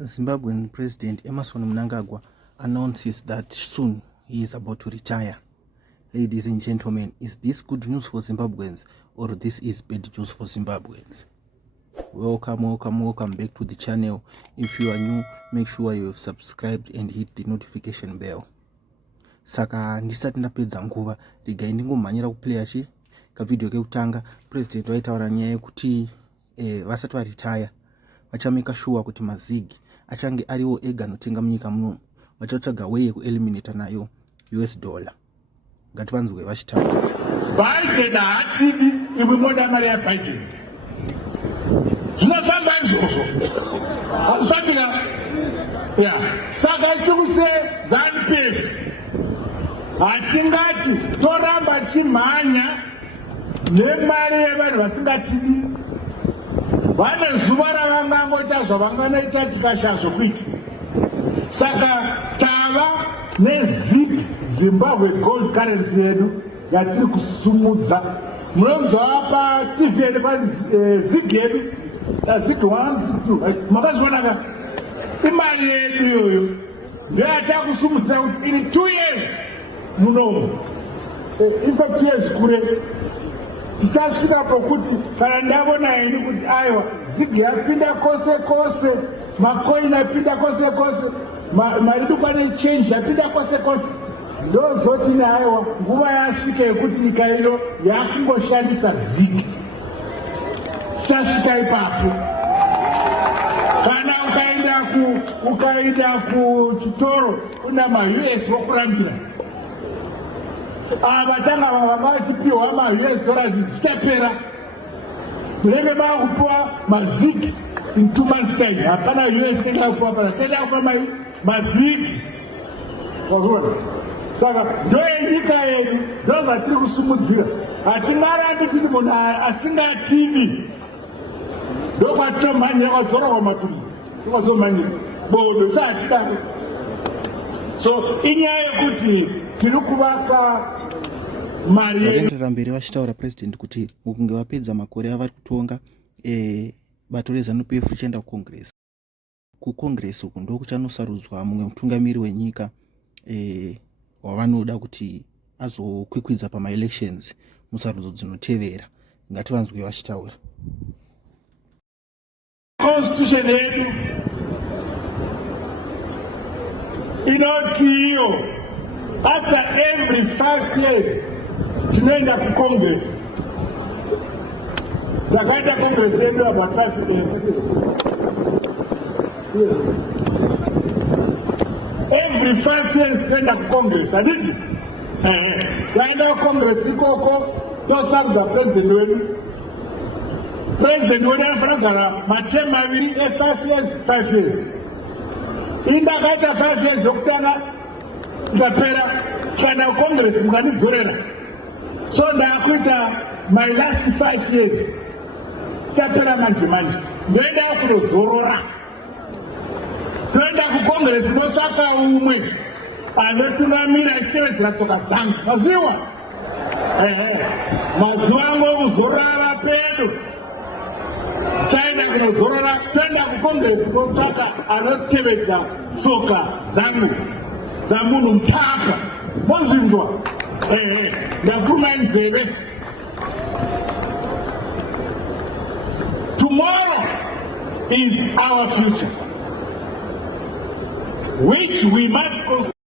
Zimbabwean President Emmerson Mnangagwa announces that soon he is about to retire. Ladies and gentlemen, is this good news for Zimbabweans or this is bad news for Zimbabweans? Welcome back to the channel. If you are new, make sure you have subscribed and hit the notification bell. Saka ndisati ndapedza nguva regai ndingomhanyira kuplaya kavidhio kekutanga. President waitaura nyaya yekuti vasati varetire vachameka sure kuti mazigi achange ariwo ega anotenga munyika muno, vachatsvaga way yekueliminata nayo US dollar. Ngativanzwe vachitaura. Biden haativi imwe moda mari yaBiden zvinofamba izvozvo hakusambira saka tichikuse ZANU-PF hatingati toramba tichimhanya nemari yevanhu vasingativi. Vane zuva ravangangoita zvavanganoita tikasha zvokuita. Saka tava neZIG, Zimbabwe gold currency yedu yatiri kusumudza. Munonzwa pa TV yedu pa ZIG yedu ZIG 1 makazviona ka imari yedu iyoyo ndiyo yatakusumudza kuti in 2 years munomu ife 2 years kure tichasvika pokuti kana ndavona ini kuti aiwa ZIG yapinda kose kose, makoini apinda kose kose, maridukwane change yapinda kose kose, ndozoti aiwa nguva yasvika yekuti nyika ino yakungoshandisa ZIG. Tichasvika ipapo. Kana ukaenda kuchitoro kuna ma-US vokurambira vatanga vanga vachipiwa ma-US dollars zvichapera, munenge makupiwa mazig in 2 months time. Hapana US tenda kupiwa pana, tenda kupiwa mazig. Wazvona? Saka ndoyenyika yedu, ndo zvatiri kusumudzira. Hatingarambi titi munhu asingativi ndokwatomhanyira kwazora kwamaturi kwazomhanyira bodo saatidaro. So inyaya yekuti tiri kuvaka mari vaenderera mberi vachitaura president kuti mukunge vapedza makore avari kutonga bato reZANU-PF richienda kucongress uku ndo kuchanosarudzwa mumwe mutungamiri wenyika wavanoda kuti azokwikwidza pamaelections musarudzo dzinotevera. Ngativanzwe vachitaura. Constitution yedu inoti iyo after every 5 years tinoenda kucongress. Takaita congress yedu about 5 years. Every 5 years tinoenda kucongress, haditi? Taenda kucongress ikoko tosarudza president wedu. President wedu anofana kugara matemu maviri e5 years 5 years. Indakaita 5 years yokutanga ikapera kana kucongress mukanidzorera. So ndakuita my last 5 years chapera manje ndoenda kunozorora. Toenda kucongress nosaka umwe anotungamira achitevedzera tsoka dzangu. Maziwa mazuva angu okuzorora pedo chaenda kunozorora. Toenda kucongress nosaka anotevedza tsoka dzangu dzamunhu mutaka. Mozvinzwa? Ndakuma nzeve. Tomorrow is our future, which we must